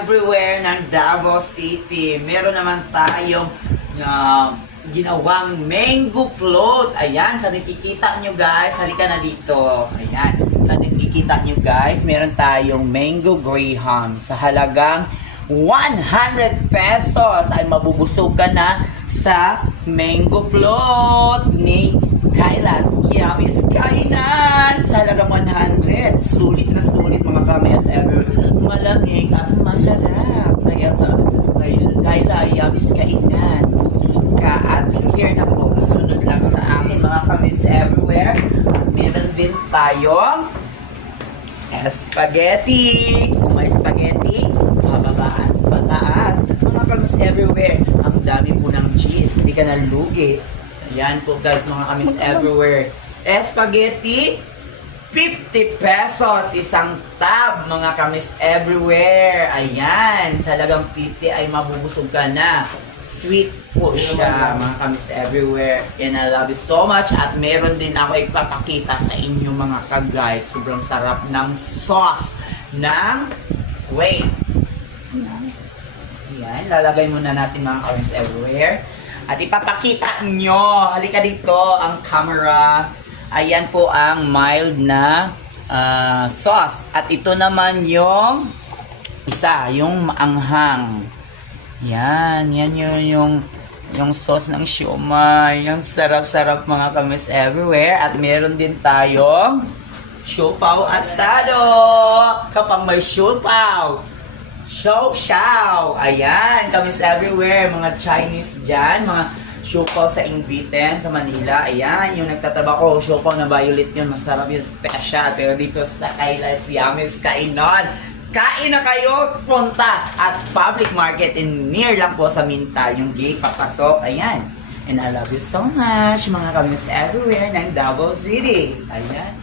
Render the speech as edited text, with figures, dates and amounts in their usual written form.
everywhere ng Davao City. Meron naman tayong ginawang mango float. Ayan, sa nakikita nyo guys, halika na dito. Ayan, sa nakikita nyo guys, meron tayong mango graham sa halagang 100 pesos ay mabubusog ka na sa mango float ni Kailas Yummy Kainan sa halagang 100. Sulit na sulit mga kames ever. Malamig at masarap. Kaya sa Kailas Yummy Kainan, busog ka at here na po. Sunod lang sa akin mga kames everywhere. At meron din tayong spaghetti. Kung may spaghetti, bababa at pataas. Mga kamis everywhere. Ang dami po ng cheese. Hindi ka nalugi. Ayan po guys, mga kamis everywhere. Spaghetti, 50 pesos. Isang tab, mga kamis everywhere. Ayan. Sa halagang 50 ay mabubusog ka na. Sweet po siya, mga kamis everywhere. And I love you so much. At meron din ako ipapakita sa inyo mga ka-guys. Sobrang sarap ng sauce ng whey. Ayan, lalagay muna natin mga kamis everywhere. At ipapakita nyo, halika dito ang camera. Ayan po ang mild na sauce. At ito naman yung isa, yung maanghang. Yan yung sauce ng siomay. Yung sarap-sarap mga kamis everywhere. At meron din tayong siopaw asado. Kapag may siopaw, siopaw. Ayan, kamis everywhere. Mga Chinese dyan, mga siopaw sa Inviten, sa Manila. Ayan, yung nagtatrabaho, siopaw na violet yun. Masarap yun, special. Pero dito sa Kailas Yummy Kainan, kain na kayo, punta at public market in near lang po sa Minta, yung gate papasok. Ayan. And I love you so much, mga kamis everywhere ng Davao City. Ayan.